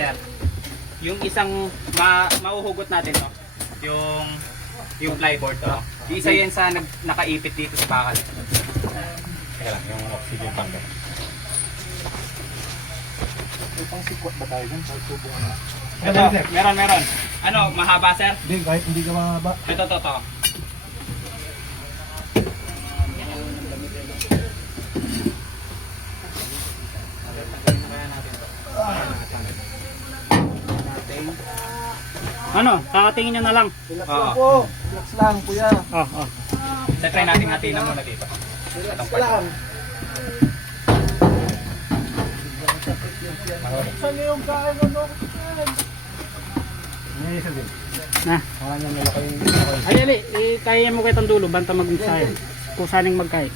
sir. Yung isang mauhugot natin to. Yung flyboard to. Yung isa yan sa nakaipit dito sa bakal. Teka lang, yung oxygen tank. May pang sikwat ba tayo dyan? Kahit tubo na. Ito, meron. Ano, mahaba sir? Hindi, kahit hindi ka mahaba. Ito. Ano, kakatingin nyo na lang. Relax Oo. lang po. Relax lang, kuya. Oh. So, try natin hatinan muna dito. Relax ka lang. Saan niyo yung kain ano? Yung isa din. Na. Mga nyo nila kayo. Ali, kaya mo kitang dulo, banta mag-ensayo. Kung saning magkay.